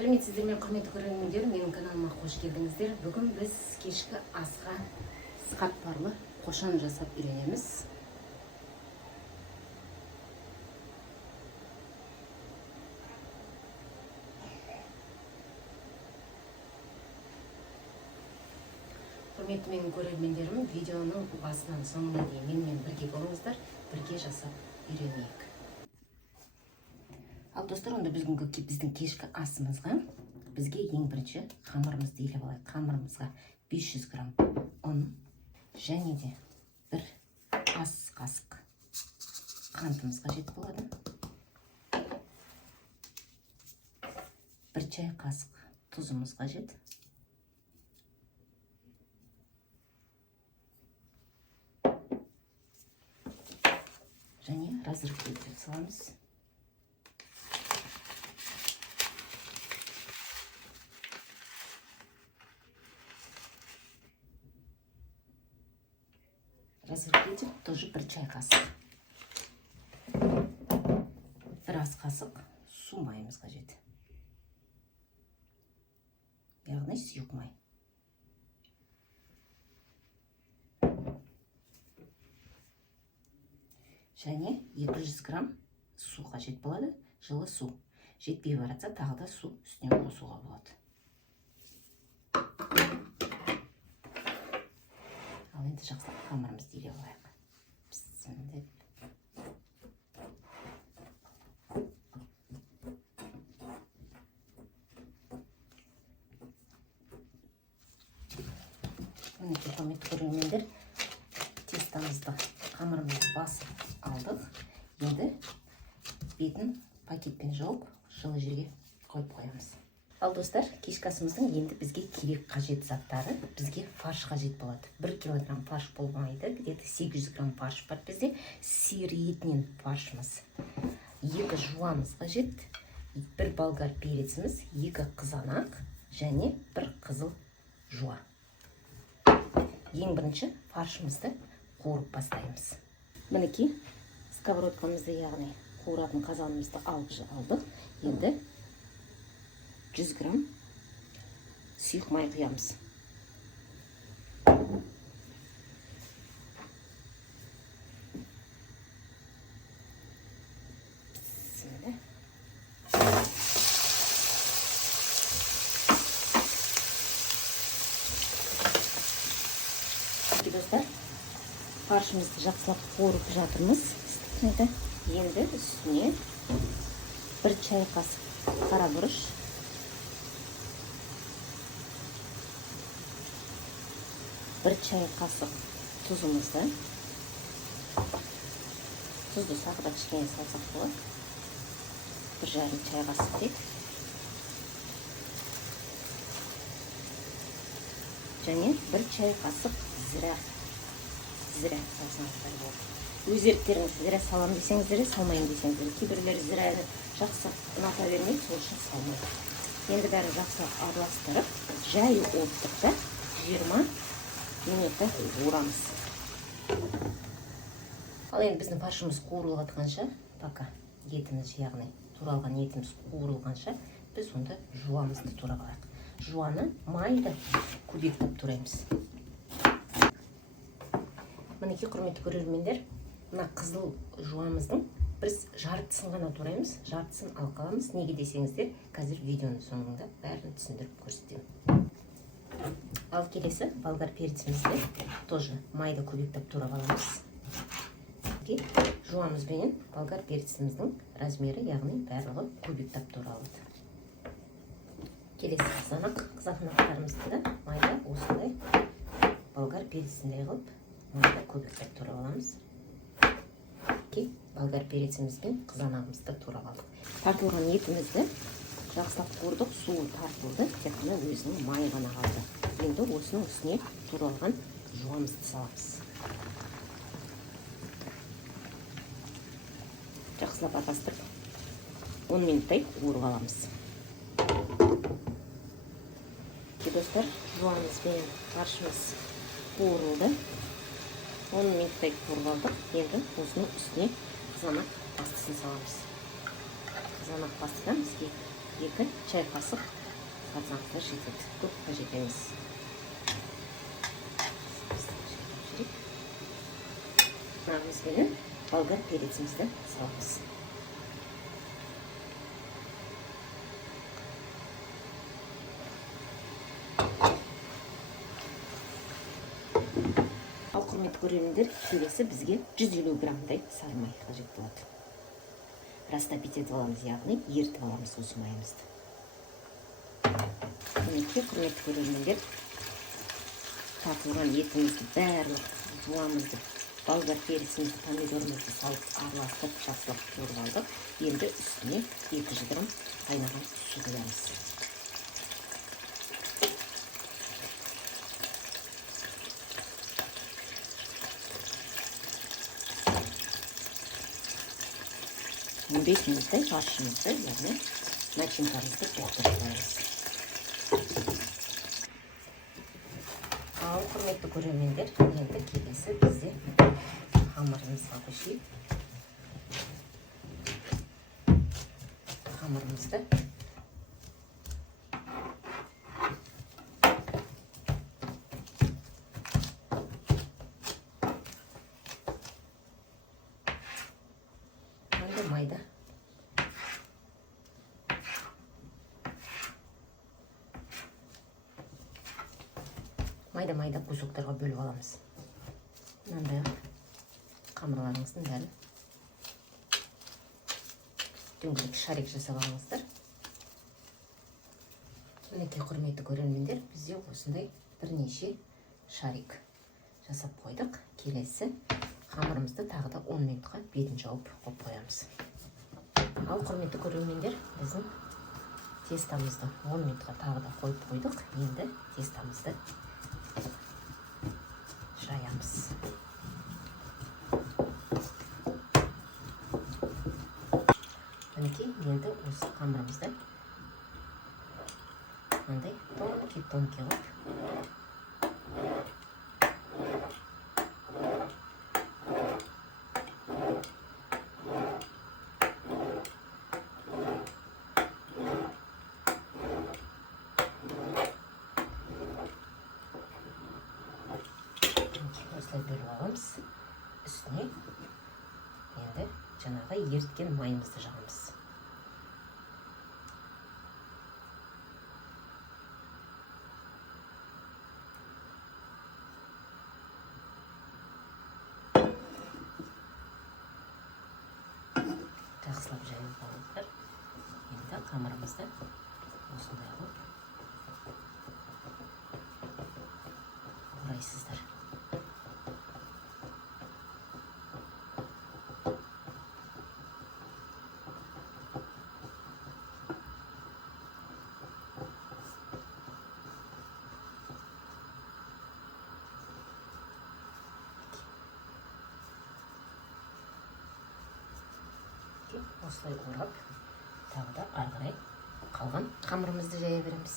Сәлеметсіздер ме, құрметті көрермендер, менің каналыма қош келдіңіздер. Бүгін біз кешкі асқа қатпарлы қошан жасап үйренеміз. Құрметті менің көрермендерім, видеоның басынан соңына дейін менімен бірге болыңыздар, бірге жасап үйренейік. Ал достар, онда біздің кешкі асымызға бізге ең бірінші қамырымызды елеп алайық. Қамырымызға 500 грамм ұн және де бір ас қасық қантымыз қажет болады. Бір чай қасық тұзымыз қажет. Және разрыхлитель саламыз. Разрыхлитель тоже бір чай қасық. Бір ас қасық су майымыз қажет. Яғни сұйық май. Және 200 грамм су қажет болады. Жылы су. Жетпей баратса, тағы да су үстіне қосуға болады. Ал енді жақсылап қамырымызды елеп алайық. Піссін. Мінекей, құрметті көрермендер, тестамызды, қамырымызды басып алдық. Енді бетін пакетпен жауып, жылы жерге қойып қоямыз. Ал достар, кешкі асымыздың енді бізге керек қажет заттары, бізге фарш қажет болады. 1 килограмм фарш болмайды, где-то 800 грамм фарш бар бізде. Сиыр етінен фаршымыз. 2 жуамыз қажет, 1 болгар переціміз, 2 қызанақ және 1 қызыл жуа. Ең бірінші фаршымызды қуырып бастаймыз. Мінекей, сковородкамызды, яғни қуыратын қазанымызды алдық. Енді 100 грамм сұйық май құямыз. Достар, фаршымызды жақсылап қуырып жатырмыз. Енді үстіне 1 чай қасық қара бұрыш, 1 чай қасық тұзымызды, тұзды сақыда кішкене салсақ болады. 1,5 чай қасық тек. Және 1 чай қасық зіра салсаңыздар болады. Өз еріктеріңіз зіра салам десеңіздер, салмайын десеңіздер. Кейбірлері зіраны жақсы ұната бермейді, сол үшін салмайды. Енді бәрі жақсы араластырып, жай оттықта 20 минутта қуырамыз. Ал енді біздің фаршымыз қуырылып жатқанша, пока етіміз, яғни туралған етіміз қуырылғанша, біз онда жуамызды турап алайық. Жуаны майды көбейтіп тураймыз. Мінекей, құрметті көрермендер, мына қызыл жуамыздың біз жартысын ғана тураймыз, жартысын алқаламыз. Неге десеңіздер, қазір видеоның соңында бәрін түсіндіріп көрсетемін. Ал келесі болгар перецімізді тоже майды көбейтіп турап аламыз. Жуамызбен болгар переціміздің размері, яғни барлығы көбейтіп туралады. Келесі қызанақтарымызды да майда осындай болгар переціндей қылып майда көбейтіп турап аламыз. Болгар перецімізбен қызанағымызды турап алдық. Тартылған етімізді жақсылап қуырдық, суы тартылды, тек қана өзінің майы ғана қалды. Енді осының үстіне туралған жуамызды саламыз. Жақсылап араластырып 10 минуттай қуырып аламыз. Достар, жуамыз бен фаршымыз қуырылды. 10 минуттай қуырып алдық. Енді осының үстіне қызанақ пастысын саламыз. Қызанақ пастыдан бізге 2 чай қасық қатсаңыздар жетеді. Көп қажет емес. Нағызбенен болгар перецімізді саламыз. Ал құрметті көрермендер, келесі бізге 150 граммдай сары май қажет болады. Растопить етіп аламыз, яғни ертіп аламыз осы майымызды. Мінекей құрметті көрермендер, тартылған етімізді барлық жуамызды, болгар перецімізді, помидорымызды салып араластырып жақсылап қуырып алдық. Енді үстіне 200 грамм қайнаған су құямыз. Бетімізді, ашымызды, яғни начинкамызды толтырып қоямыз. Ал құрметті көрермендер, енді келесі бізде қамырымызға көшейік. Қамырымызды майда кусоктарға бөліп аламыз. Мынандай қамырларыңыздың бәрін дөңгелек шарик жасап алыңыздар. Мінекей құрметті көрермендер, бізде осындай бірнеше шарик жасап қойдық. Келесі қамырымызды тағы да 10 минутқа бетін жауып қойамыз. Ал құрметті көрермендер, біздің тестамызды 10 минутқа тағы да қойып қойдық. Енді тестамызды жаямыз. Мінекей, енді осы қамырымызды мынандай тонкий қылып бөліп аламыз. Үстіне енді жаңағы ерткен майымызды жағамыз. Жақсылап жайып алыңыздар. Енді қамырымызды осындай қылып орайсыздар. Осылай орап, тағы да ары қарай қалған қамырымызды жая береміз.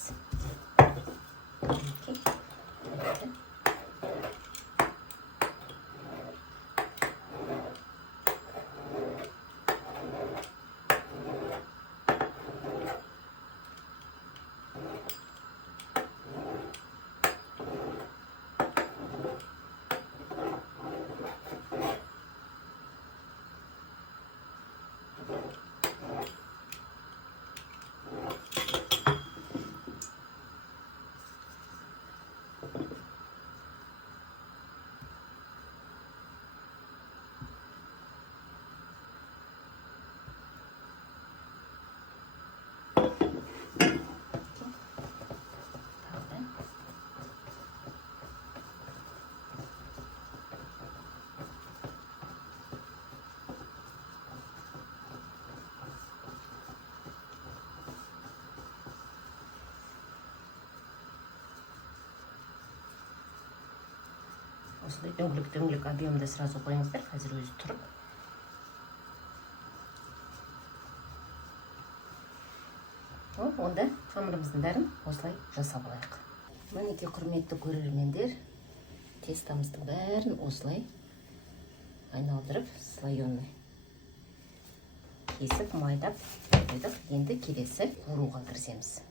Осындай дөңгелек объемда сразу қойыңыздар, қазір өзі тұрып. Онда қамырымыздың бәрін осылай жасап алайық. Мінекей құрметті көрермендер, тестамыздың бәрін осылай айналдырып, слоеный кесіп майдап қойдық. Енді келесі қуыруға кірісеміз.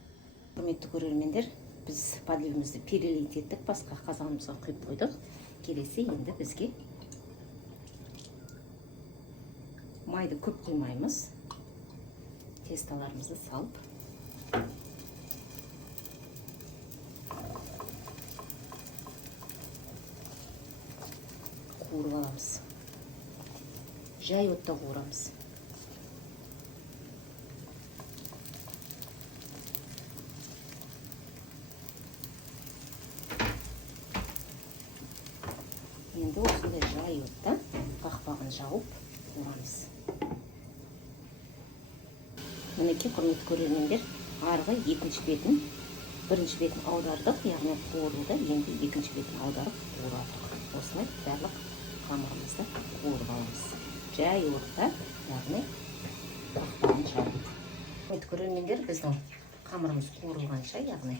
Құрметті көрермендер, біз подливімізді перелить еттік, басқа қазанымызға құйып қойдық. Келесі енді бізге майды көп құймаймыз. Тесталарымызды салып қуырып аламыз. Жай отта қуырамыз. Енді осындай жай отта қақпағын жауып қуырамыз. Мінекей, құрметті көрермендер, арғы екінші бетін, бірінші бетін аудардық, яғни қуырылды, енді екінші бетін аударып қуырадық. Осылай барлық қамырымызды қуырып аламыз. Жай отта, яғни қақпағын жауып. Құрметті көрермендер, біздің қамырымыз қуырылғанша, яғни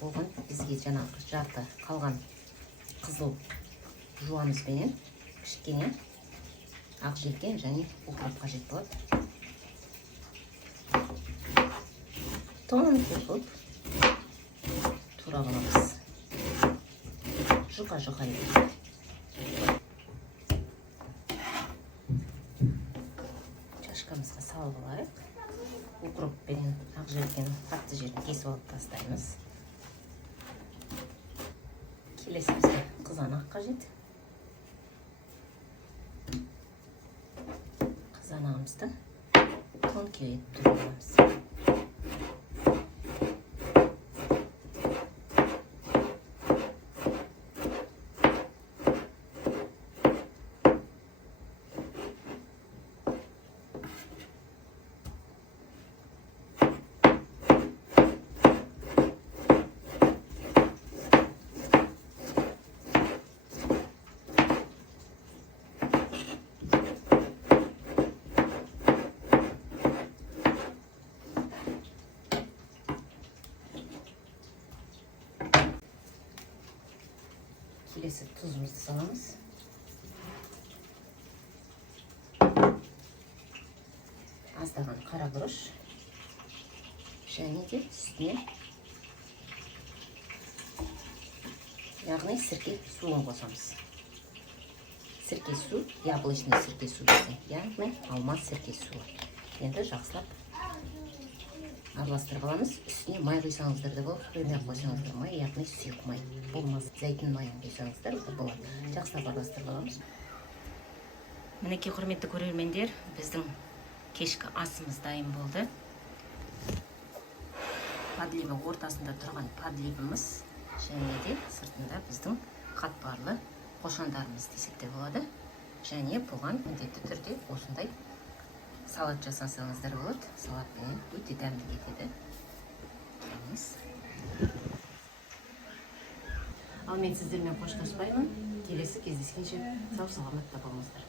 оған бізге жаңағы жарты қалған қызыл жуамызбенен кішкене ақ желкен және укроп қажет болады. Тонын қосып турап аламыз. Жұқа-жұқа етіп. Чашкамызға салып алайық. Укроп пен ақ желкен қатты жерін кесіп алып тастаймыз. Келесі бізге қызанақ қажет. Қызанағымызды тонкий етіп турап аламыз. Келесі тұзымызды саламыз. Аздаған қара бұрыш және де үстіне яғни сірке суын қосамыз. Сірке су, яблочный сірке су десе, яғни алма сірке суы. Енді жақсылап араластырып аламыз. Үстіне май құйсаңыздар да болады, құймай қойсаңыздар май, яғни сұйық май. Болмаса зәйтүн майын құйсаңыздар да болады. Жақсылап араластырып аламыз. Мінекей, құрметті көрермендер, біздің кешкі асымыз дайын болды. Подливі ортасында тұрған подливіміз және де сыртында біздің қатпарлы қошандарымыз десек те болады. Және бұған міндетті түрде осындай салат жасасаңыздар болады. Салатпен өте дәмді кетеді. Ал мен сіздермен қоштаспаймын. Келесі кездескенше сау саламатта болыңыздар.